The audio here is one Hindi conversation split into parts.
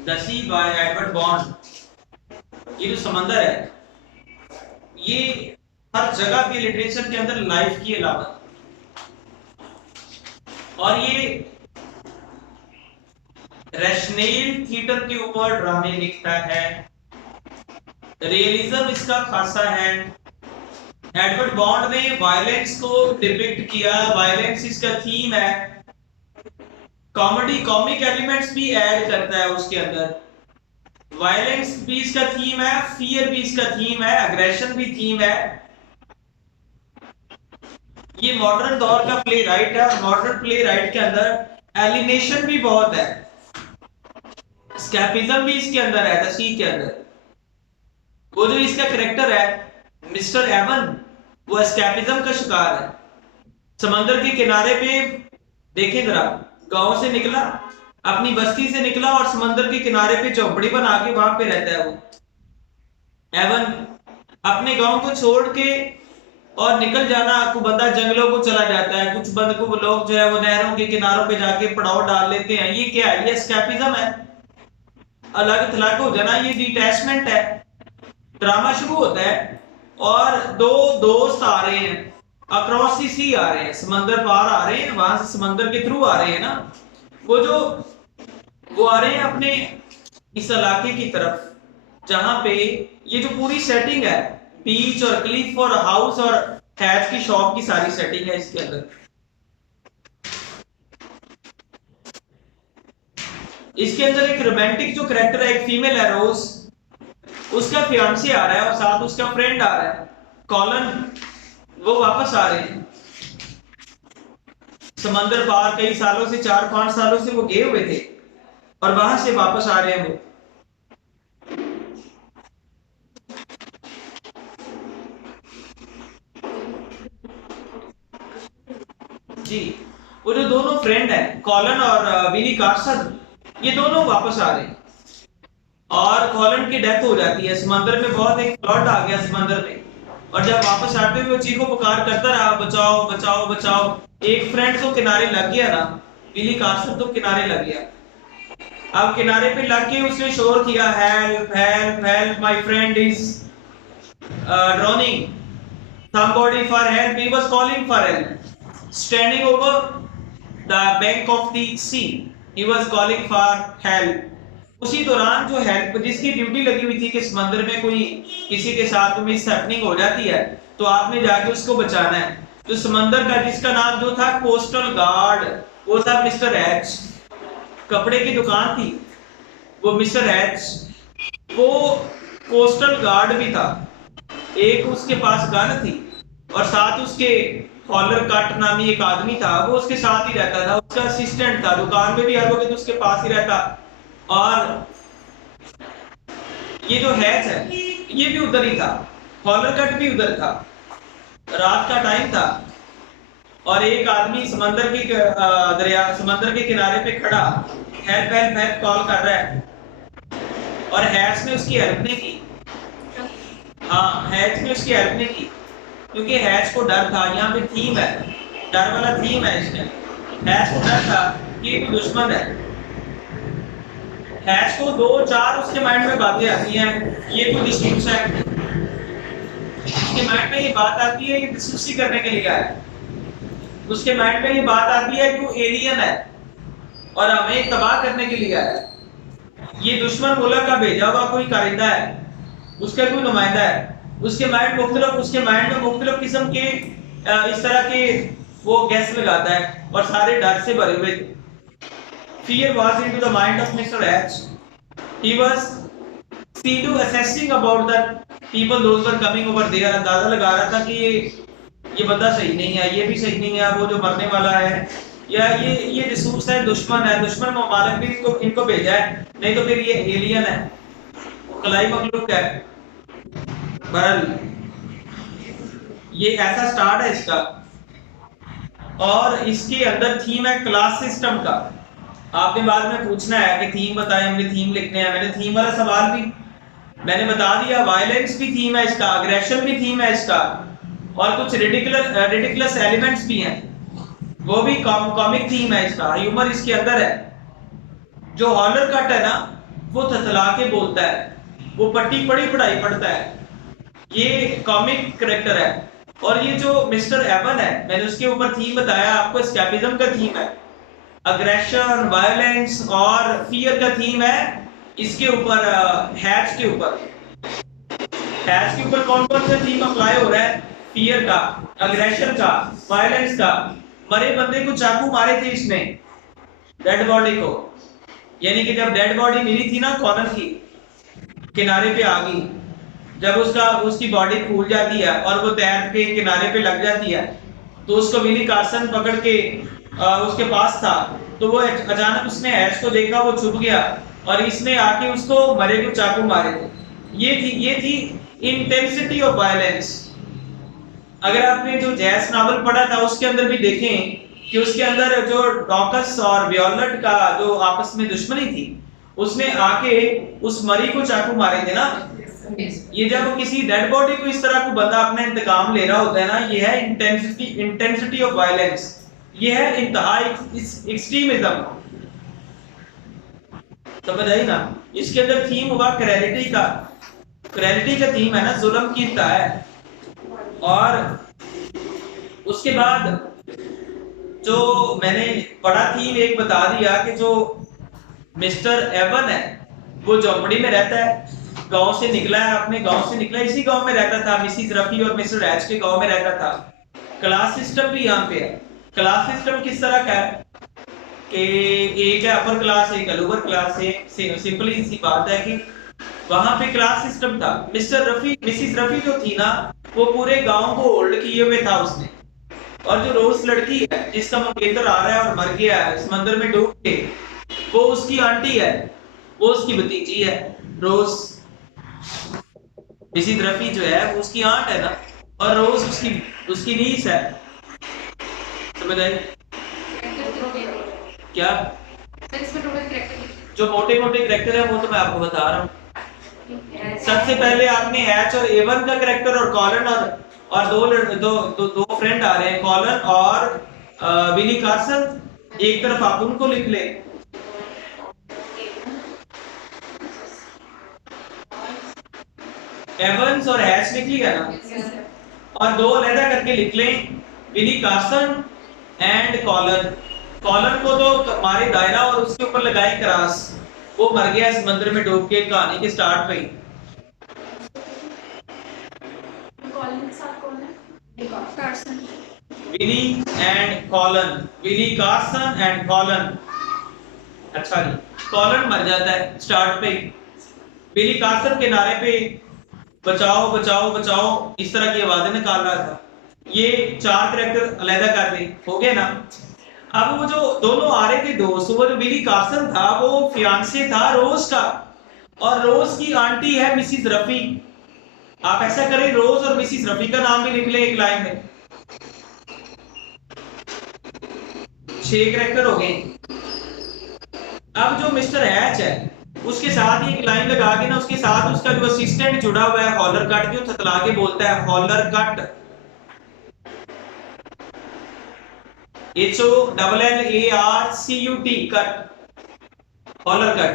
The sea by Edward Bond. ये जो समंदर है, ये हर जगह के लिटरेचर के अंदर लाइफ की अलामत, और ये रैशनल थिएटर के ऊपर ड्रामे लिखता है। रियलिज्म इसका खासा है। एडवर्ड बॉन्ड ने वायलेंस को डिपिक्ट किया, वायलेंस इसका थीम है। कॉमेडी कॉमिक एलिमेंट्स भी ऐड करता है उसके अंदर। वायलेंस भी इसका थीम है, फियर भी इसका थीम है, अग्रेशन भी थीम है। ये मॉडर्न दौर का प्ले राइट है, और मॉडर्न प्ले राइट के अंदर एलिनेशन भी बहुत है, स्कैपिज्म भी इसके अंदर है। द सी के अंदर वो जो इसका करेक्टर है मिस्टर एवन, वो स्कैपिज्म का शिकार है। समंदर के किनारे पे देखें जरा, गांव से निकला, अपनी बस्ती से निकला और समंदर के किनारे पे झोपड़ी बना के वहां पे रहता है वो एवन। अपने गांव को छोड़ के और निकल जाना, कुछ बंदा जंगलों को चला जाता है, कुछ बंद को लोग जो है वो नहरों के किनारों पे जाके पड़ाव डाल लेते हैं। ये क्या है? ये एस्केपिज्म है, अलग थलग हो जाना, ये डिटैचमेंट है। ड्रामा शुरू होता है और दो दोस्त आ रहे हैं, अक्रॉस दी सी आ रहे हैं, समंदर पार आ रहे हैं, वहां से समंदर के थ्रू आ रहे हैं ना, वो आ रहे हैं अपने इस इलाके की तरफ, जहां पे ये जो पूरी सेटिंग है, बीच और क्लिफ और हाउस और हैच की शॉप की सारी सेटिंग है इसके अंदर। इसके अंदर एक रोमांटिक जो कैरेक्टर है, एक फीमेल है रोज, उसका फियांसे आ रहा है और साथ उसका फ्रेंड आ रहा है कॉलन। वो वापस आ रहे हैं समंदर पार, कई सालों से, 4-5 सालों से वो गए हुए थे और वहां से वापस आ रहे हैं वो। जी, वो जो दोनों फ्रेंड है कॉलन और विनी कार्सन, ये दोनों वापस आ रहे हैं और कॉलन की डेथ हो जाती है समंदर में। बहुत एक फ्लड आ गया समंदर में, और जब वापस आते हुए चीखो पुकार करता रहा, बचाओ बचाओ बचाओ। एक फ्रेंड तो किनारे लग गया ना, विनी कार्सन तो किनारे लग गया। अब किनारे पे लग के उसने शोर किया, help help help, my friend is droning, somebody for help, he was calling for help, standing over the bank of the sea, he was calling for help। उसी दौरान जो हेल्प, जिसकी ड्यूटी लगी हुई थी कि समंदर में कोई किसी के साथ मिस हैपनिंग हो जाती है तो आपने जाके उसको बचाना है। तो समंदर का जिसका नाम जो था कोस्टल गार्ड, वो था मिस्टर एच। कपड़े की दुकान थी वो मिस्टर एच, वो कोस्टल गार्ड भी था। एक उसके पास गन थी और साथ उसके हॉलर कट नामी एक आदमी था, वो उसके साथ ही रहता था, उसका असिस्टेंट था। दुकान में भी हर वक्त उसके पास ही रहता। और ये जो हैच है ये भी उधर ही था, हॉलर कट भी उधर था। रात का टाइम था और एक आदमी समंदर की दरिया, समंदर के किनारे पे खड़ा हेल्प हेल्प हेल्प कॉल कर रहा है, और हैच ने उसकी हेल्प नहीं की। हाँ, हैच ने उसकी हेल्प नहीं की क्योंकि हैच को डर था। यहाँ पे थीम है, डर वाला थीम है इसमें। हैच को डर था कि एक दुश्मन है। हैच को 2-4 उसके माइंड में बातें आती हैं, ये कोई डिस्ट्यूस है, उसके माइंड में ये बात आती है, ये डिस्कसी करने के लिए आया। उसके माइंड में ये बात आती है कि वो एलियन है और हमें तबाह करने के लिए आया। ये दुश्मन मुल्क का भेजा हुआ कोई कारिंदा है, उसका कोई नुमाइंदा है। उसके माइंड में मुख्तलिफ किस्म के इस तरह के वो गैस लगाता है और सारे डर से भरे हुए थे। Fear was into the mind of Mr. H. He was see to assessing about the people those were coming over there। अंदाजा लगा रहा था कि ये बंदा सही नहीं है, ये भी सही नहीं है, वो जो मरने वाला है, या ये रिसूर्स है, दुश्मन है, दुश्मन ममालिक ने इनको भेजा है, नहीं तो फिर ये एलियन है, खलाई मखलूक है। बहरहाल ये ऐसा स्टार्ट है इसका, और इसके अंदर थीम है क्लास सिस्टम का। आपने बाद में पूछना है कि थीम बताएं, हमने थीम लिखने हैं, मैंने थीम वाला सवाल भी मैंने बता दिया। वायलेंस भी थीम है इसका, अग्रेशन भी थीम है इसका, और कुछ रिडिकुलस एलिमेंट्स भी हैं, वो भी कॉमिक थीम है इसका, ह्यूमर इसके अंदर है। जो हॉलर कट है ना, वो थथला के बोलता है, वो पट्टी पड़ी पढ़ाई पढ़ता है। ये कॉमिक करेक्टर है। और ये जो मिस्टर एवन है, मैंने उसके ऊपर थीम बताया आपको, एस्केपिज्म का थीम है, अग्रेशन, वायलेंस और फियर का थीम है इसके ऊपर। हैच के ऊपर, हैच के ऊपर कौन कौन सा थीम अप्लाई हो रहा है? फियर का, अग्रेशन का, वायलेंस का। मरे बंदे को चाकू मारे थे इसने, डेड बॉडी को, यानी कि जब डेड बॉडी मिली थी ना कॉलन की, किनारे पे आ गई, जब उसकी बॉडी फूल जाती है और वो तैर के किनारे पे लग जाती है, तो उसको विली कार्सन पकड़ के उसके पास था, तो वो अचानक उसने ऐश को देखा, वो छुप गया और इसने आके उसको मरे को चाकू मारे थे। ये थी इंटेंसिटी ऑफ वायलेंस। अगर आपने जो जैस नॉवल पढ़ा था उसके अंदर भी देखें कि उसके अंदर जो डॉकस और वियोलेट का जो आपस में दुश्मनी थी, उसने आके उस मरी को चाकू मारे थे ना। ये जब किसी डेड बॉडी को इस तरह को बंदा अपना इंतकाम ले रहा होता है ना, ये है इंटेंसिटी ऑफ वायलेंस, ये है इंतहा एक्सट्रीमिज्म। समझ आई ना? इसके अंदर थीम हुआ क्रेडिटी का, क्रेडिटी का थीम है ना, जुल्म की इंतहा है। और उसके बाद जो मैंने बड़ा थीम एक बता दिया कि जो मिस्टर एवन है वो झोंपड़ी में रहता है, गांव से निकला है, अपने गांव से निकला, इसी गांव में रहता था, मिसिस रफी और मिस्टर एच के गांव में रहता था। क्लास सिस्टम भी यहाँ पे है। क्लास सिस्टम किस तरह का है कि एक है अपर क्लास, एक लोअर क्लास है। सिंपली सी बात है कि वहां पे क्लास सिस्टम था। मिस्टर रफी, मिसिस रफी जो थी ना, वो पूरे गांव को होल्ड किए हुए था उसने। और जो रोज लड़की है जिसका मंगेतर आ रहा है और मर गया है समंदर में डूब के, वो उसकी आंटी है, वो उसकी भतीजी है रोज। मिसिस रफी जो है वो उसकी आंट है ना, और रोज उसकी नीस है। समझ आई क्या? जो मोटे मोटे कैरेक्टर है वो तो मैं आपको बता रहा हूँ। सबसे पहले आपने एच और एवन का कैरेक्टर और कॉलन और दो फ्रेंड आ रहे हैं, कॉलन और विली कार्सन। एक तरफ आप उनको लिख ले, एवंस और हैच लिख लिया ना, और दो अलग करके लिख लें, Willy Carson and Colin. Colin को तो मारे दायरा और उसके ऊपर लगाए क्रॉस, वो मर गया समुद्र में डूब के कहानी के स्टार्ट पे ही। कॉलन के साथ कौन है? Carson. Willy and Colin, Willy Carson and Colin. अच्छा जी, कॉलन मर जाता है स्टार्ट पे ही, विली कार्सन किनारे पे बचाओ बचाओ बचाओ इस तरह की आवाजें निकाल रहा था। ये चार कैरेक्टर अलग कर दें, हो गए ना? अब वो जो दोनों आ रहे थे दोस्त, वो जो विली कार्सन था वो फियांसे था रोज का, और रोज की आंटी है मिसिस रफी। आप ऐसा करें, रोज और मिसिस रफी का नाम भी लिख लें एक लाइन में। 6 कैरेक्टर हो गए। अब जो मिस्टर हैच है उसके साथ ही एक लाइन लगा के ना, उसके साथ उसका जो असिस्टेंट जुड़ा हुआ है हॉलर कट, जो थतला के बोलता है हॉलर कट, HOLLARCUT कट, हॉलर कट।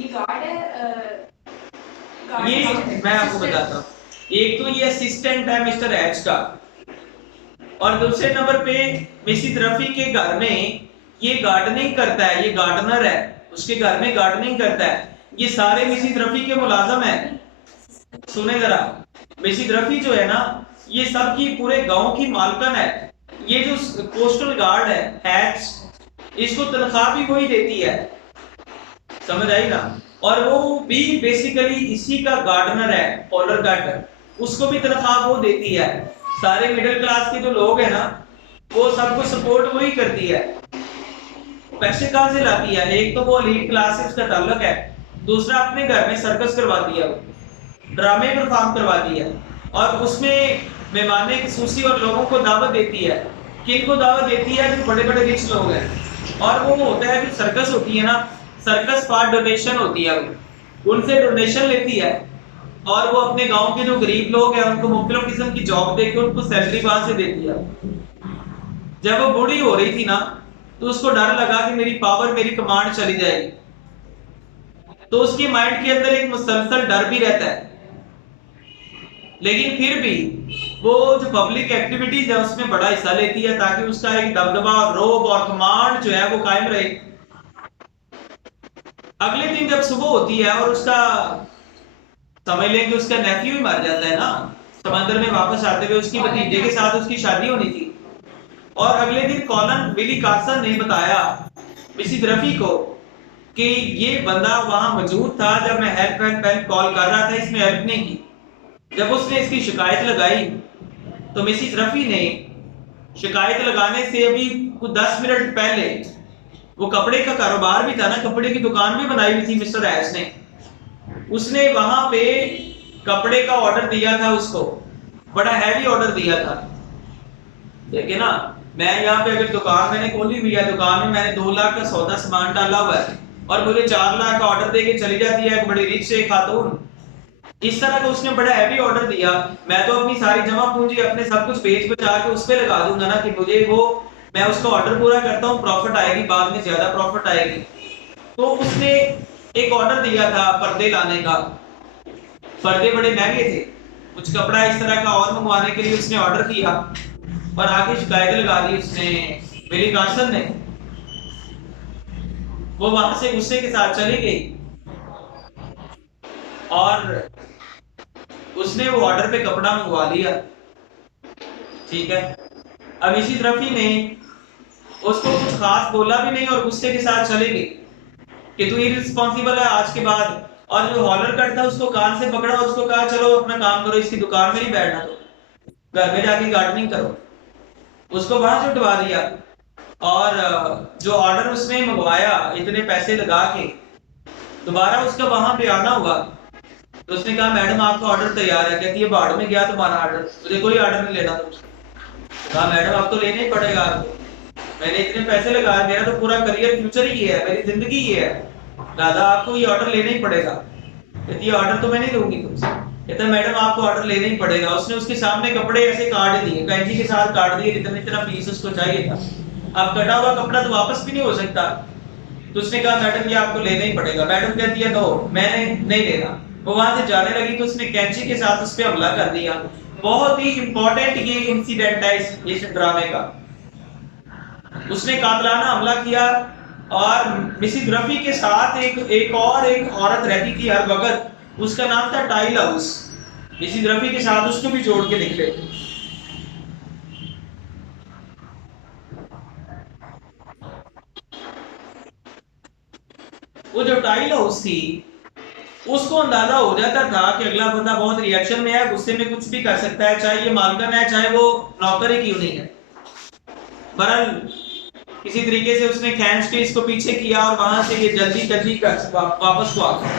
ये गार्ड है, ये मैं आपको बताता हूँ। एक तो ये असिस्टेंट है मिस्टर एच का, और दूसरे नंबर पे मिसिस रफी के घर में ये गार्डनिंग करता है, ये गार्डनर है, उसके घर में गार्डनिंग करता है। ये सारे मिसिस रफी के मुलाजम हैं। सुने जरा, मिसिस रफी जो है ना, ये सब की पूरे गांव की मालकन है। ये जो कोस्टल गार्ड है हैच, इसको तनख्वाह भी वही देती है। समझ आई ना? और वो भी बेसिकली इसी का गार्डनर है, हॉलर कट, उसको भी तनख्वाह वो देती है। सारे मिडिल क्लास के जो लोग हैं ना, वो सबको सपोर्ट वही करती है। पैसे कहां से लाती है? एक तो वो एलीट क्लास से उसका ताल्लुक है, दूसरा अपने घर में सर्कस करवाती है, ड्रामे परफॉर्म करवाती है, और उसमें मेहमाने खसूसी और लोगों को दावत देती है। किनको दावत देती है? जो बड़े बड़े रिच लोग हैं। और वो होता है जो सर्कस होती है ना, सर्कस फॉर डोनेशन होती है, उनसे डोनेशन लेती है, और वो अपने गांव के जो गरीब लोग हैं उनको मुख्तलिफ किस्म की जॉब देके उनको सैलरी वहां से देती है। जब वो बूढ़ी हो रही थी ना, तो उसको डर लगा कि मेरी पावर, मेरी कमांड चली जाएगी। तो उसके माइंड के अंदर एक मुसलसल डर भी रहता है, लेकिन फिर भी वो जो पब्लिक एक्टिविटीज है उसमें बड़ा हिस्सा लेती है, ताकि उसका एक दबदबा और रोब और कमांड जो है वो कायम रहे। अगले दिन जब सुबह होती है और उसका, समझ लें कि उसका नेफ्यू ही मर जाता है ना, समंदर में वापस आते हुए उसकी भतीजे के साथ उसकी शादी होनी थी। और अगले दिन कॉलन विली कार्सन ने बताया मिसिस रफी को कि ये बंदा वहां मौजूद था जब मैं हेल्प कॉल कर रहा था, इसने हेल्प नहीं की। जब उसने इसकी शिकायत लगाई तो मिसिस रफी ने शिकायत लगाने से अभी कुछ 10 मिनट पहले, वो कपड़े का कारोबार भी था ना, कपड़े की दुकान भी बनाई हुई थी मिस्टर एस ने, उसने वहां पे कपड़े का ऑर्डर दिया था उसको, बड़ा हैवी ऑर्डर दिया था। देखिए ना, मैं यहाँ पे अगर दुकान मैंने खोली हुई है, दुकान में मैंने 2 लाख का सौदा सामान डाला हुआ है और मुझे 4 लाख का ऑर्डर देके चली जाती है एक बड़ी रिच खातून, इस तरह का उसने बड़ा हैवी ऑर्डर दिया। मैं तो अपनी सारी जमा पूंजी, अपने सब कुछ बेच बचा के उस पे लगा दूंगा ना, कि मुझे वो, मैं उसका ऑर्डर पूरा करता हूँ, प्रॉफिट आएगी, बाद में ज्यादा प्रॉफिट आएगी। तो उसने एक ऑर्डर दिया था पर्दे लाने का, पर्दे बड़े महंगे थे, कुछ कपड़ा इस तरह का और मंगवाने के लिए उसने ऑर्डर किया और आके शिकायत लगा दी उसने विली कार्सन ने। वो वहां से गुस्से के साथ चली गई और उसने वो ऑर्डर पे कपड़ा मंगवा लिया, ठीक है। अब इसी रफी ने उसको कुछ खास बोला भी नहीं और गुस्से के साथ चली गई कि तू इररिस्पांसिबल है आज के बाद। और जो हॉलर कट था उसको कान से पकड़ा और उसको कहा चलो अपना काम करो, इसकी दुकान में नहीं बैठना, तो घर में जाके गार्डनिंग करो। उसको वहां से उठवा दिया और जो ऑर्डर उसने मंगवाया इतने पैसे लगा के, दोबारा उसका वहां पे आना हुआ तो उसने कहा मैडम आपका ऑर्डर तैयार है। कहती है बाढ़ में गया तुम्हारा ऑर्डर, तुझे कोई ऑर्डर नहीं लेना तुमसे। कहा मैडम अब तो लेना ही पड़ेगा आपको, मैंने इतने पैसे लगाए, मेरा तो पूरा करियर फ्यूचर ही है, मेरी जिंदगी ही है, दादा आपको ये ऑर्डर लेना ही पड़ेगा। कहती है ऑर्डर तो मैं नहीं लूंगी तुमसे। कहता है मैडम आपको ऑर्डर लेना ही पड़ेगा। उसने उसके सामने कपड़े ऐसे काट दिए, कैंची के साथ काट दिए, इतना इतना पीस उसको चाहिए था। अब कटा हुआ कपड़ा तो वापस भी नहीं हो सकता, तो उसने कहा मैडम ये आपको लेना ही पड़ेगा। मैडम कहती है नो मैंने नहीं लेना। वो वहां से जाने लगी तो उसने कैंची के साथ उस पे हमला कर दिया। बहुत ही इंपॉर्टेंट ये इंसिडेंट है इस ड्रामे का। उसने कातलाना हमला किया और मिसिस रफी के साथ एक औरत रहती थी हर वक्त, उसका नाम था टाइल हाउस। मिसिस रफी के साथ उसको भी जोड़ के लिख ले। वो जो टाइल हाउस थी उसको अंदाजा हो जाता था कि अगला बंदा बहुत रिएक्शन में है, गुस्से में कुछ भी कर सकता है, चाहे ये मालकन है चाहे वो नौकर ही क्यों नहीं है। बहरहाल किसी तरीके से उसने खींच के इसको पीछे किया और वहां से ये जल्दी जल्दी वापस को आ गया।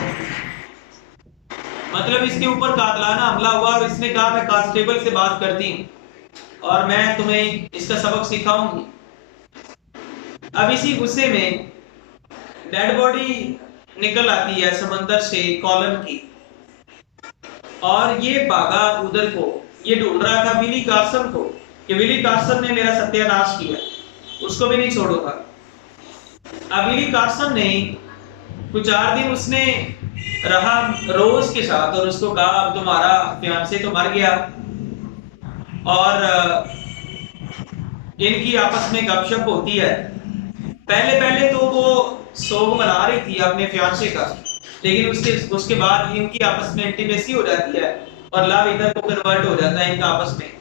मतलब इसके ऊपर कातलाना हमला हुआ और इसने कहा मैं कांस्टेबल से बात करती हूँ और मैं तुम्हें इसका सबक सिखाऊंगी। अब इसी गुस्से में डेड बॉडी निकल आती है समंदर से कॉलन की, और ये भागा उधर को, ये ढूंढ रहा था विली कार्सन को कि विली कार्सन ने मेरा सत्यानाश किया, उसको भी नहीं छोड़ूंगा। अब विली कार्सन ने कुछ 4 दिन उसने रहा रोज के साथ और उसको कहा अब तुम्हारा फियांसे तो मर गया, और इनकी आपस में गपशप होती है। पहले पहले तो वो सोग मना रही थी अपने फियांसे का, लेकिन उसके बाद इनकी आपस में इंटीमेसी हो जाती है और लव इधर को कन्वर्ट हो जाता है इनका आपस में,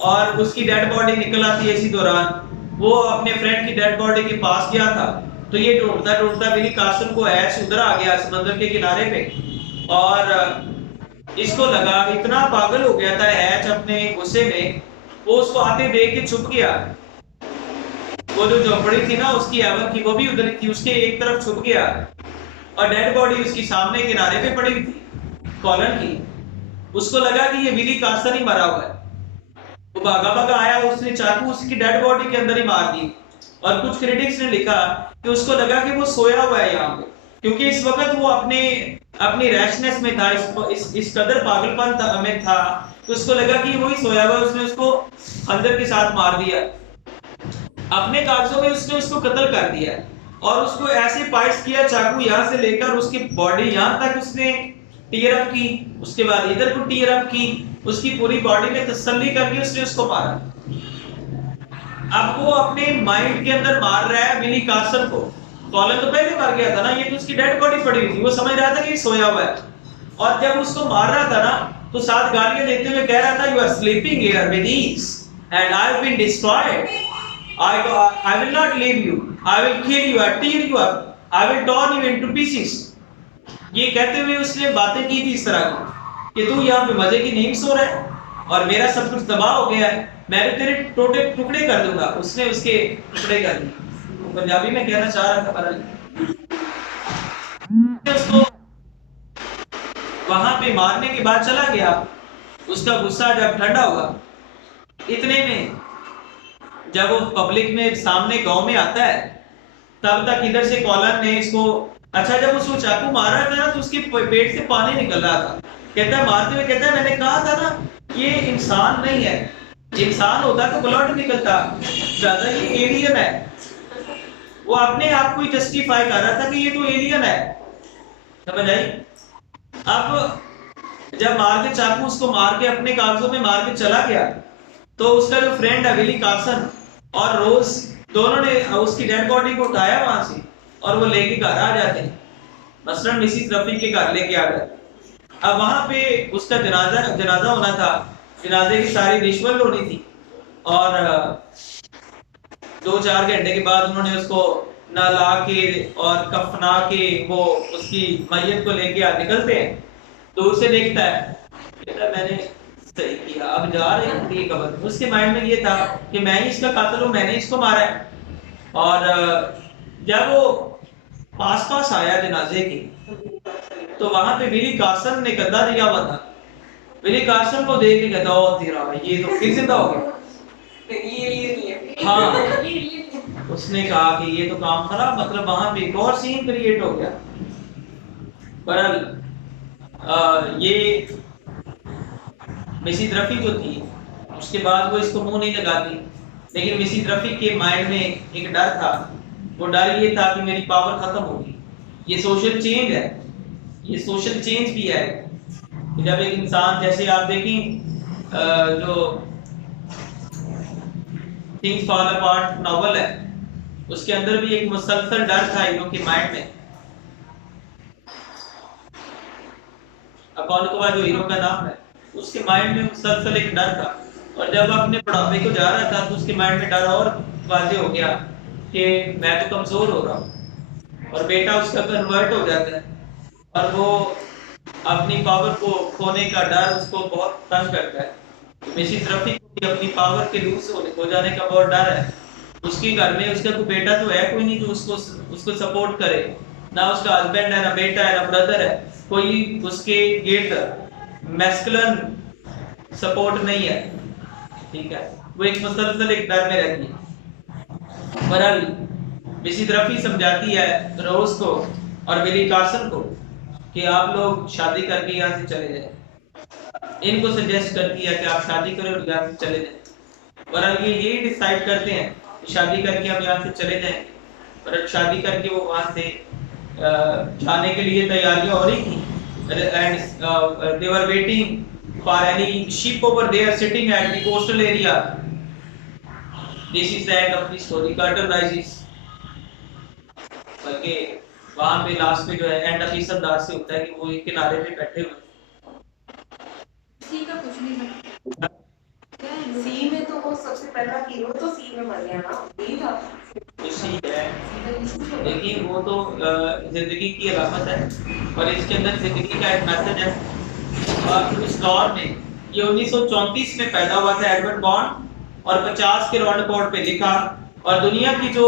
और उसकी डेड बॉडी निकल आती है। इसी दौरान वो अपने फ्रेंड की डेड बॉडी के पास गया था, तो ये ढूंढता ढूंढता विली कार्सन को ऐश उधर आ गया समंदर के किनारे पे, और इसको लगा, इतना पागल हो गया था ऐश अपने गुस्से में, वो उसको आते देख के छुप गया। वो जो झोपड़ी थी ना उसकी एवन की, वो भी उधर थी, उसके एक तरफ छुप गया और डेड बॉडी उसकी सामने किनारे पे पड़ी हुई थी कॉलन की। उसको लगा कि ये विली कार्सन ही मरा हुआ है। वो भागा भागा आया, उसने चाकू उसकी डेड बॉडी के अंदर ही मार दी। और कुछ क्रिटिक्स ने लिखा कि उसको लगा कि वो सोया हुआ है यहाँ पे, क्योंकि इस वक्त वो अपनी रैशनेस में था, इस कदर पागलपन में था, तो उसको लगा कि वही सोया हुआ है, उसने उसको खंजर के साथ मार दिया। अपने कागजों में उसने उसको कत्ल कर दिया और उसको ऐसे पाइस किया, चाकू यहाँ से लेकर उसकी बॉडी यहाँ तक उसने टीयर अप की, उसके बाद इधर को टीयर अप की, उसकी पूरी बॉडी में तसल्ली करके उसने उसको मारा। अब वो अपने माइंड के अंदर मार रहा है विली कार्सन को। कॉलन तो पहले मर गया था ना, ये तो उसकी डेड बॉडी पड़ी हुई थी, वो समझ रहा था कि सोया हुआ है। और जब उसको मार रहा था ना तो साथ गालियां देते हुए कह रहा था, you are sleeping here with ease and I have been destroyed, I will not leave you, I will kill you, I tear you up, I will torn you into pieces। ये कहते हुए उसने बातें की थी इस तरह की कि तू यहाँ पे मजे की नींद सो रहा है और मेरा सब कुछ तबाह हो गया है, मैं भी तेरे टोटे टुकड़े कर दूंगा। उसने उसके टुकड़े कर दिए। पंजाबी में कहना चाह रहा था पर उसको वहां पे मारने के बाद चला गया। उसका गुस्सा जब ठंडा हुआ, इतने में जब वो पब्लिक में सामने गांव में आता है, तब तक इधर से कॉलन ने इसको, अच्छा जब उसको चाकू मारा था ना तो उसके पेट से पानी निकल रहा था। कहता है मारते हुए, कहता है मैंने कहा था ना ये इंसान नहीं है, इंसान होता तो ब्लड निकलता, ज्यादा ये एलियन है। वो अपने आप को जस्टिफाई कर रहा था कि ये तो एलियन है, समझ आई। अब जब मार के चाकू उसको मार के अपने कागजों में मार के चला गया तो उसका जो फ्रेंड है विली कार्सन और रोज, दोनों ने उसकी डेड बॉडी को उठाया वहां से और वो लेके घर आ जाते हैं, मसलन मिसिस रफी के घर लेके आ गए। अब वहां पे उसका जनाजा होना था, जनाजे की सारी रिचुअल होनी थी और 2-4 घंटे के बाद उन्होंने उसको नहला के और कफना के वो उसकी मैयत को लेके निकलते हैं। दूर से देखता है, कहता मैंने सही किया, अब जा रहे हैं ये कब्र। उसके माइंड में ये था कि मैं ही इसका कातिल हूं, मैंने इसको मारा है। और जब वो पास आया जनाजे की तो वहां पे विली कार्सन ने गद्दा दिया हुआ था। विली कार्सन को देख के कहता ओ तेरा ये तो फिर जिंदा हो गया। ये हाँ, उसने कहा कि ये तो काम खराब, मतलब वहां पे एक और सीन क्रिएट हो गया। पर ये मिसिस रफी जो थी उसके बाद वो इसको मुंह नहीं लगाती, लेकिन मिसिस रफी के माइंड में एक डर था। वो डर ये था कि मेरी पावर खत्म होगी। ये सोशल चेंज है, ये सोशल चेंज भी है। जब एक इंसान, जैसे आप देखें जो थिंग्स फॉल अपार्ट नॉवल है, उसके अंदर भी एक मुसलसल डर था हीरो के माइंड में। अकॉनकवा जो हीरो का नाम है, उसके माइंड में मुसलसल एक डर था। और जब अपने बुढ़ापे को जा रहा था तो उसके माइंड में डर और वाज़ेह हो गया कि मैं तो कमजोर हो रहा हूँ। और बेटा उसका कन्वर्ट हो जाता है और वो अपनी पावर को खोने का डर उसको बहुत तंग करता है। तो मिसिस रफी को भी अपनी पावर के लूज हो जाने का बहुत डर है। उसके घर में उसका कोई बेटा तो है कोई नहीं जो उसको सपोर्ट करे, ना उसका हस्बैंड है, ना बेटा है, ना ब्रदर है, कोई उसके गिर्द मैस्कुलिन सपोर्ट नहीं है। ठीक है, वो एक मुसलसल एक डर में रहती है। बहरहाल मिसिस रफी समझाती है रोज को और विली कार्सन को कि आप लोग शादी करके यहाँ से चले जाएं। इनको सजेस्ट करती है कि आप शादी करें और यहाँ से चले जाएं। बहरहाल ये यही डिसाइड करते हैं कि शादी करके हम यहाँ से चले जाएं। पर शादी करके वो वहाँ से जाने के लिए तैयारियां हो रही थी and they were waiting for any ship over there sitting at the coastal area. This is the end of the story. Curtain rises. बल्कि वहां पे लास्ट में जो है एंड ऑफ अंदाज से होता है कि वो एक किनारे पे बैठे हुए। सी का कुछ नहीं है। सी में तो वो सबसे पहला हीरो तो सी में मर गया ना, यही था। खुशी है, लेकिन वो तो जिंदगी की अलामत है और इसके अंदर जिंदगी का एक मैसेज है। और उस दौर में ये 1934 में पैदा हुआ था एडवर्ड बॉन्ड और 50 के राउंड अबाउट पे लिखा। और दुनिया की जो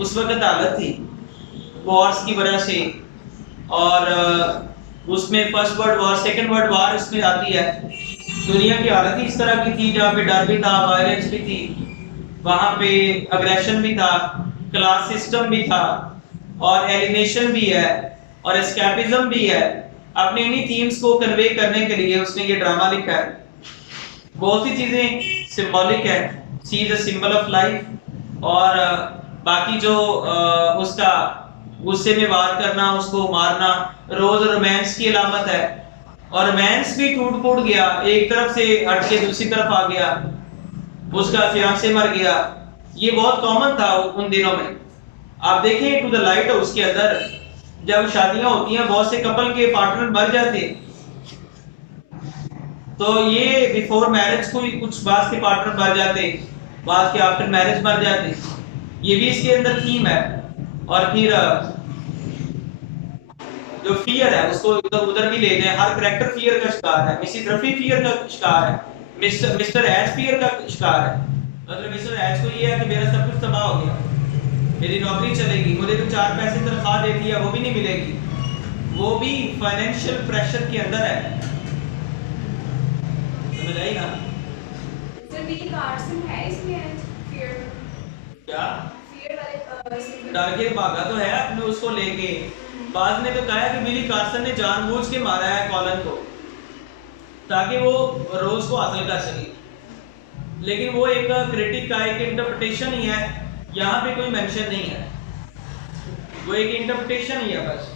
उस वक्त हालत थी वॉर्स की वजह से, और उसमें first world war, second world war इसमें आती है। दुनिया की हालत ही इस तरह की थी जहाँ पे डर भी था, वायलेंस भी थी, वहां पे अग्रेशन भी था, क्लास सिस्टम भी था और एलिनेशन भी है और एस्केपिज्म भी है। अपनी इन्हीं थीम्स को कन्वे करने के लिए उसने ये ड्रामा लिखा है। बहुत सी चीजें सिंबॉलिक है। Sea is a symbol of life और बाकी जो उसका गुस्से में वार करना, उसको मारना, रोज रोमांस की अलामत है। और रोमांस भी टूट फूट गया, एक तरफ से हट के दूसरी तरफ आ गया, उसका फियांसे मर गया। ये बहुत कॉमन था उन दिनों में। आप देखें टू द लाइट हाउस के अंदर जब शादियां होती हैं, बहुत से कपल के पार्टनर मर जाते, तो ये बिफोर मैरिज कोई कुछ बात के पार्टनर मर जाते, बाद के आफ्टर मैरिज मर जाते, ये भी इसके अंदर थीम है। और फिर जो फियर है उसको इधर उधर भी ले जाए, हर कैरेक्टर फियर का शिकार है। मिसेस रफी फियर का शिकार है, मिस्टर एच फियर का शिकार है। मतलब मिस्टर एच को ये है कि मेरा सब कुछ तबाह हो गया, मेरी नौकरी चलेगी, मुझे तो 4 पैसे तनख्वाह देती है वो भी नहीं मिलेगी, वो भी फाइनेंशियल प्रेशर के अंदर है। समझ आई ना? सर बिली कार्सन है इसमें फियर, क्या फियर वाले सीन डर के भागा तो है अपने उसको लेके। बाद ने तो कहा कि बिली कार्सन ने जानबूझ के मारा है कॉलन को ताकि वो रोज को हासिल कर सके, लेकिन वो एक क्रिटिक का एक इंटरप्रिटेशन ही है, यहाँ पे कोई मेंशन नहीं है, वो एक इंटरप्रिटेशन ही है बस।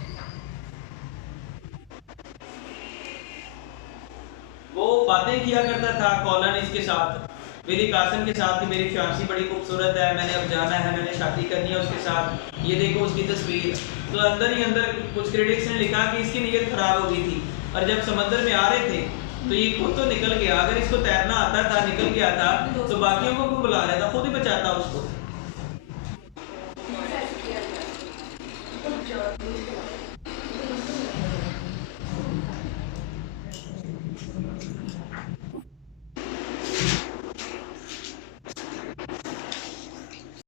वो बातें किया करता था कॉलन इसके साथ, बिली कार्सन के साथ, कि मेरी फियांसी बड़ी खूबसूरत है, मैंने अब जाना है, मैंने शादी करनी है उसके साथ, ये देखो उसकी तस्वीर। तो अंदर ही अंदर कुछ क्रिटिक्स ने लिखा कि इसकी नीयत खराब हो गई थी, और जब समंदर में आ रहे थे तो ये खुद तो निकल गया, अगर इसको तैरना आता था निकल गया था तो बाकियों को क्यों बुला रहा था, खुद ही बचाता उसको।